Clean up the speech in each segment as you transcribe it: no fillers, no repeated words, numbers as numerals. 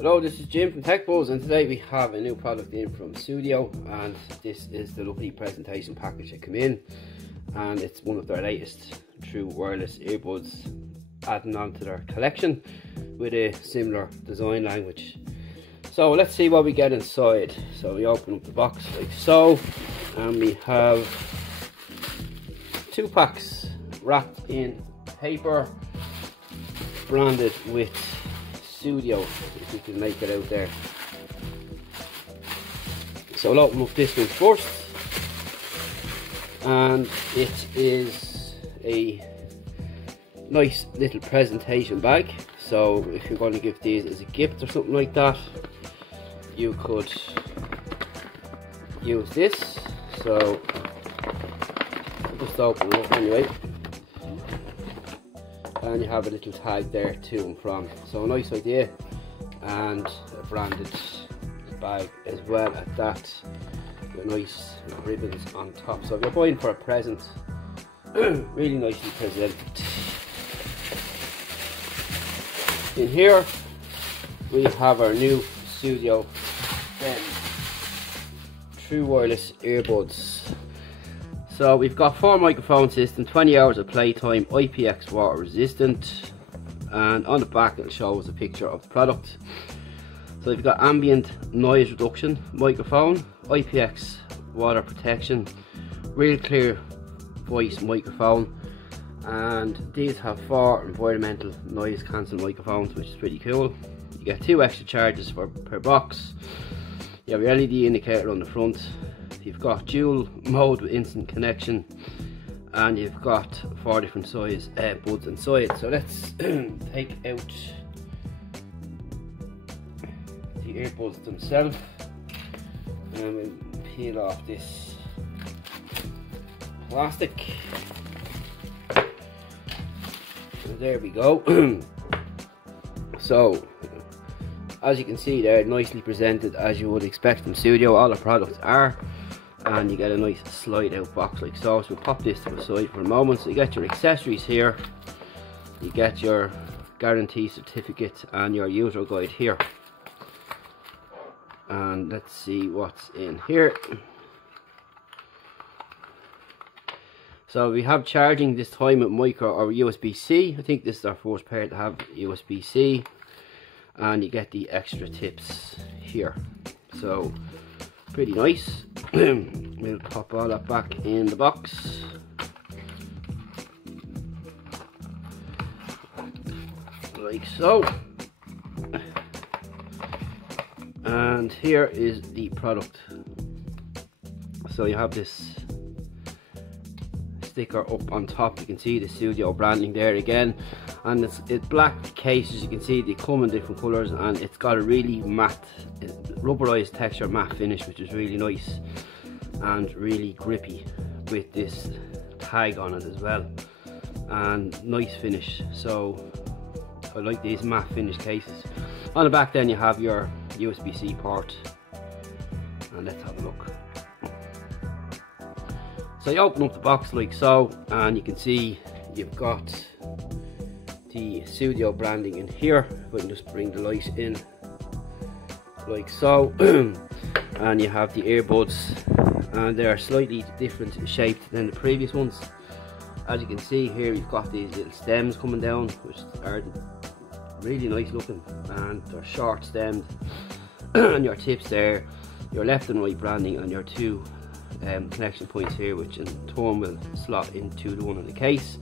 Hello, this is Jim from TechBuzz, and today we have a new product in from Sudio, and this is the lovely presentation package that came in, and it's one of their latest true wireless earbuds adding on to their collection with a similar design language. So let's see what we get inside. So we open up the box like so, and we have 2 packs wrapped in paper branded with Sudio, if you can make it out there. So I'll open up this one first, and it is a nice little presentation bag. So if you're going to give these as a gift or something like that, you could use this. So I'll just open it up anyway, and you have a little tag there to and from. So a nice idea, and a branded bag as well at that, with nice ribbons on top. So if you're buying for a present, really nicely presented. In here we have our new Sudio FEM True Wireless earbuds. So we've got 4 microphone system, 20 hours of playtime, IPX water resistant, and on the back it'll show us a picture of the product. So we've got ambient noise reduction microphone, IPX water protection, real clear voice microphone, and these have 4 environmental noise cancelling microphones, which is pretty cool. You get 2 extra charges per box. You have your LED indicator on the front. You've got dual mode with instant connection, and you've got 4 different size buds inside. So let's take out the earbuds themselves, and we'll peel off this plastic. So there we go. So as you can see, they're nicely presented as you would expect from Sudio. All the products are. And you get a nice slide out box like so. So we'll pop this to the side for a moment. So you get your accessories here, you get your guarantee certificate and your user guide here. And let's see what's in here. So we have charging this time with micro or USB-C. I think this is our first pair to have USB-C, and you get the extra tips here. So pretty nice. We'll pop all that back in the box. Like so. And here is the product. So you have this sticker up on top. You can see the Sudio branding there again. And it's black case, as you can see. They come in different colours, and it's got a really matte, rubberized texture matte finish, which is really nice and really grippy, with this tag on it as well, and nice finish. So I like these matte finish cases. On the back then you have your USB-C port, and let's have a look. So you open up the box like so, and you can see you've got the Sudio branding in here. If I can just bring the light in like so. And you have the earbuds, and they are slightly different shaped than the previous ones. As you can see here, you've got these little stems coming down, which are really nice looking, and they're short stemmed. And your tips there, your left and right branding, and your 2 connection points here, which in turn will slot into the one in the case.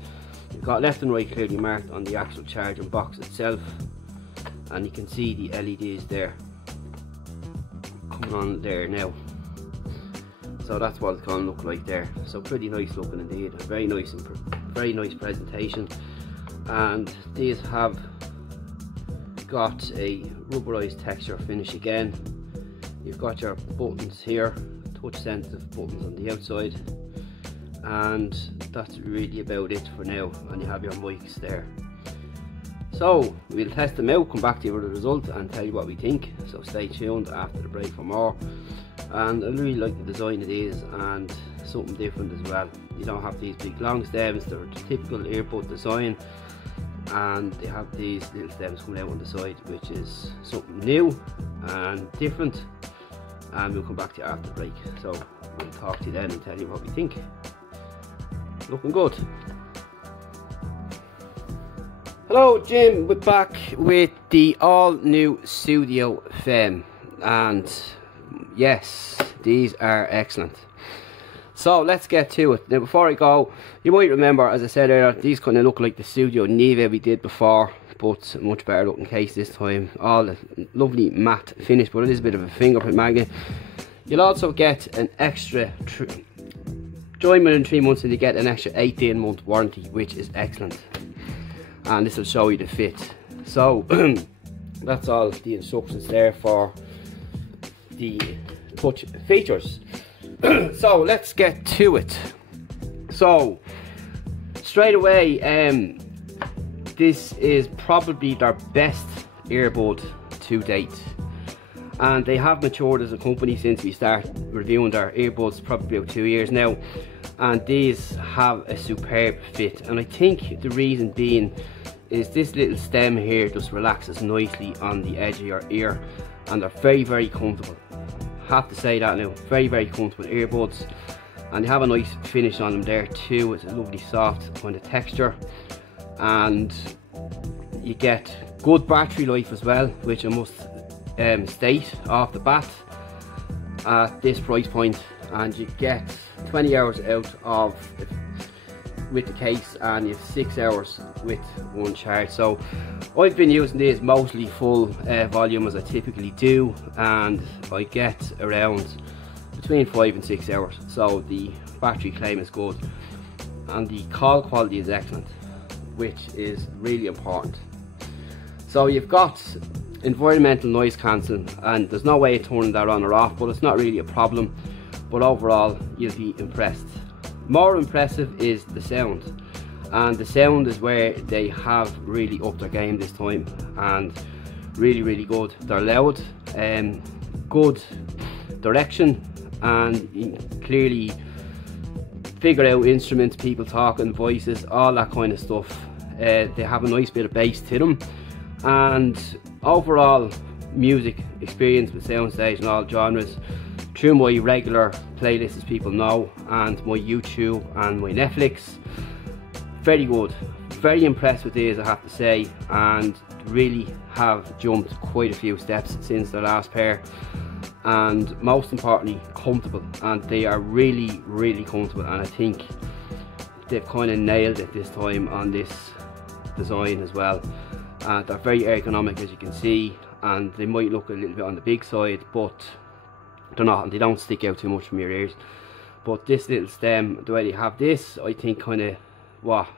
You've got left and right clearly marked on the actual charging box itself, and you can see the LEDs there coming on there now. So that's what it's going to look like there. So pretty nice looking indeed. Very nice presentation. And these have got a rubberized texture finish again. You've got your buttons here, touch sensitive buttons on the outside, and that's really about it for now. And you have your mics there. So we'll test them out, come back to you with the result and tell you what we think. So stay tuned after the break for more. And I really like the design of these, and something different as well. You don't have these big long stems. They're the typical earbud design. and they have these little stems coming out on the side, which is something new and different, and we'll come back to you after the break. So we'll talk to you then and tell you what we think. Looking good. Hello Jim, we're back with the all new Sudio FEM, and yes, these are excellent. So let's get to it. Now before I go, you might remember, as I said earlier, these kind of look like the Sudio Neve we did before, but a much better looking case this time. All a lovely matte finish, but it is a bit of a fingerprint magnet. You'll also get an extra, join within 3 months and you get an extra 18-month warranty, which is excellent. And this will show you the fit. So that's all the instructions there for the touch features. So let's get to it. So straight away, this is probably their best earbud to date, and they have matured as a company since we started reviewing their earbuds probably about 2 years now, and these have a superb fit. And I think the reason being is this little stem here just relaxes nicely on the edge of your ear, and they're very, very comfortable. Have to say that now, very, very comfortable earbuds, and they have a nice finish on them there too. It's a lovely soft kind of texture, and you get good battery life as well, which I must state off the bat at this price point. And you get 20 hours out of with the case, and you have 6 hours with one charge. So I've been using these mostly full volume as I typically do, and I get around between 5 and 6 hours. So the battery claim is good, and the call quality is excellent, which is really important. So you've got environmental noise cancelling, and there's no way of turning that on or off, but it's not really a problem. But overall, you'll be impressed. More impressive is the sound, and the sound is where they have really upped their game this time, and really, really good. They're loud, good direction, and you can clearly figure out instruments, people talking, voices, all that kind of stuff. They have a nice bit of bass to them, and overall music experience with soundstage and all genres through my regular playlist, as people know, and my YouTube and my Netflix. Very good, very impressed with these, I have to say, and really have jumped quite a few steps since the last pair, and most importantly comfortable. And they are really, really comfortable, and I think they've kind of nailed it this time on this design as well. They're very ergonomic, as you can see, and they might look a little bit on the big side, but they're not, and they don't stick out too much from your ears. But this little stem, the way they have this, I think kind of what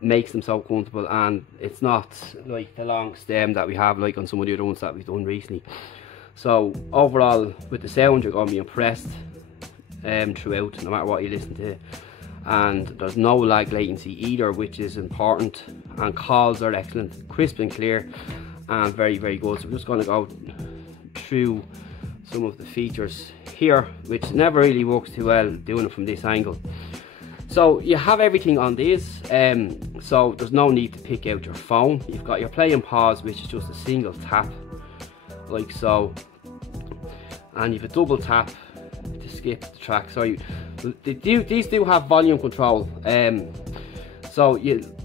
makes them so comfortable, and it's not like the long stem that we have like on some of the other ones that we've done recently. So overall with the sound, you're going to be impressed throughout, no matter what you listen to. And there's no lag latency either, which is important, and calls are excellent, crisp and clear, and very, very good. So we're just going to go through some of the features here, which never really works too well doing it from this angle. So you have everything on these, so there's no need to pick out your phone. You've got your play and pause, which is just a single tap like so, and you've a double tap to skip the track. Sorry, these do have volume control, so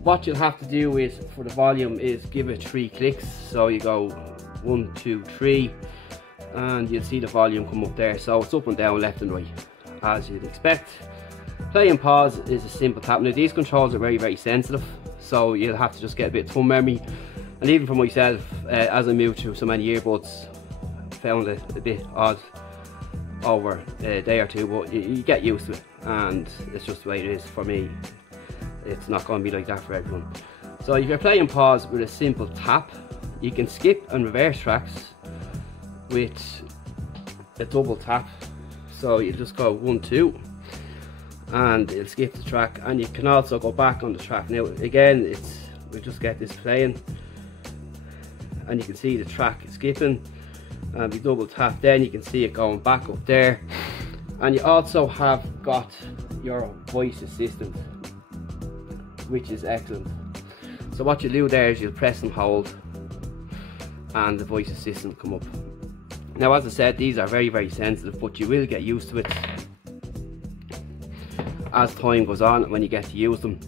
what you'll have to do is, for the volume, is give it 3 clicks. So you go 1, 2, 3, and you'll see the volume come up there. So it's up and down, left and right, as you'd expect. Play and pause is a simple tap. Now these controls are very, very sensitive, so you'll have to just get a bit of thumb memory. And even for myself, as I moved through so many earbuds, I found it a bit odd over a day or two, but you get used to it, and it's just the way it is for me. It's not going to be like that for everyone. So if you're playing pause with a simple tap, you can skip and reverse tracks with a double tap. So you just go 1, 2, and it'll skip the track, and you can also go back on the track. Now again, we just get this playing, and you can see the track skipping, and we double tap, then you can see it going back up there. And you also have got your voice assistant, which is excellent. So what you do there is you'll press and hold and the voice assistant come up. Now as I said, these are very, very sensitive, but you will get used to it as time goes on when you get to use them,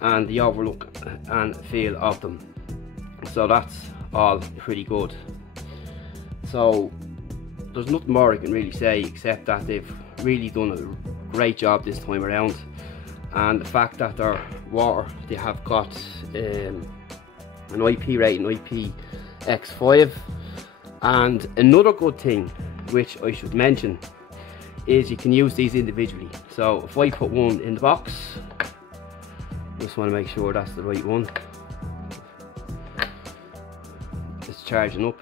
and the overlook and feel of them. So that's all pretty good. So there's nothing more I can really say except that they've really done a great job this time around, and the fact that they're water, they have got an IP rating, IPX5. And another good thing which I should mention is you can use these individually. So if I put one in the box, just want to make sure that's the right one, it's charging up,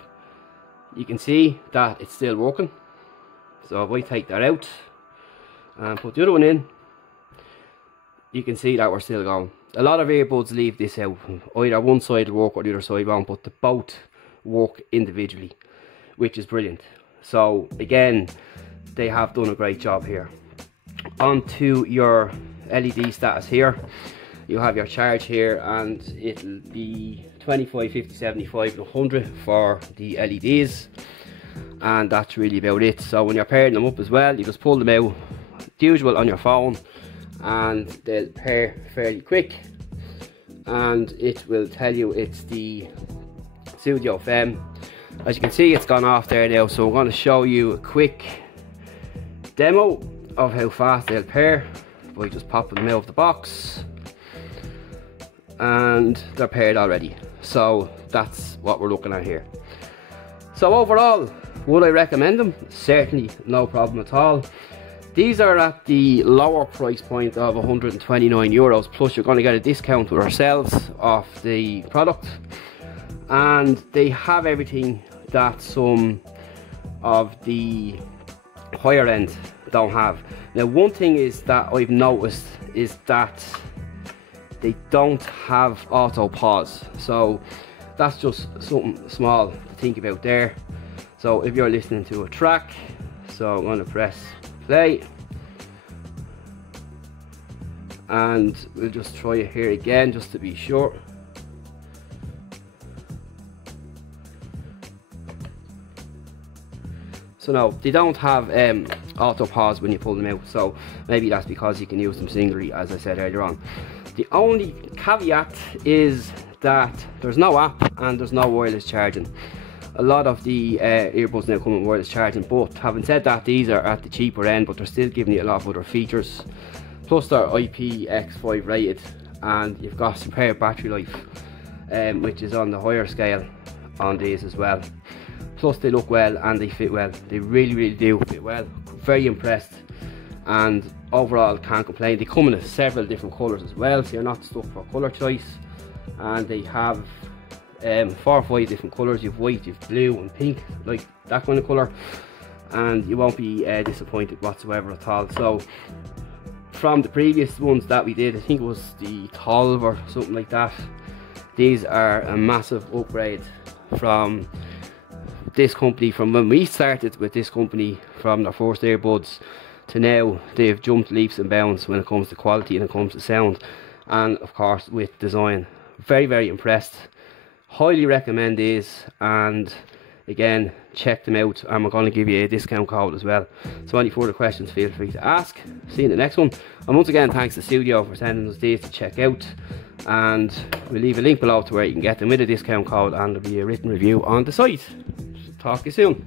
you can see that it's still working. So if I take that out and put the other one in, you can see that we're still going. A lot of earbuds leave this out, either one side will work or the other side won't, but they both work individually, which is brilliant. So again, they have done a great job here. Onto your LED status here, you have your charge here, and it'll be 25, 50, 75 and 100 for the LEDs, and that's really about it. So when you're pairing them up as well, you just pull them out, the usual on your phone, and they'll pair fairly quick, and it will tell you it's the Sudio FEM. As you can see, it's gone off there now, so I'm going to show you a quick demo of how fast they'll pair by just popping them out of the box, and they're paired already. So that's what we're looking at here. So overall, would I recommend them? Certainly, no problem at all. These are at the lower price point of €129, plus you're going to get a discount with ourselves off the product, and they have everything that some of the higher end don't have. Now one thing is that I've noticed is that they don't have auto pause, so that's just something small to think about there. So if you're listening to a track, so I'm going to press play, and we'll just try it here again just to be sure. So no, they don't have auto pause when you pull them out, so maybe that's because you can use them singly, as I said earlier on. The only caveat is that there's no app and there's no wireless charging. A lot of the earbuds now come with wireless charging, but having said that, these are at the cheaper end, but they're still giving you a lot of other features. Plus they're IPX5 rated, and you've got superb battery life, which is on the higher scale on these as well. Plus they look well and they fit well. They really, really do fit well. Very impressed, and overall can't complain. They come in several different colours as well, so you're not stuck for colour choice. And they have 4 or 5 different colours. You've white, you've blue and pink, like that kind of colour, and you won't be disappointed whatsoever at all. So from the previous ones that we did, I think it was the 12 or something like that, these are a massive upgrade from this company. From when we started with this company, from their first earbuds to now, they've jumped leaps and bounds when it comes to quality and it comes to sound, and of course with design. Very, very impressed. Highly recommend these, and again, check them out, and we're going to give you a discount code as well. So any further questions, feel free to ask. See you in the next one, and once again thanks to Sudio for sending us these to check out, and we'll leave a link below to where you can get them with a discount code, and there'll be a written review on the site. Talk to you soon.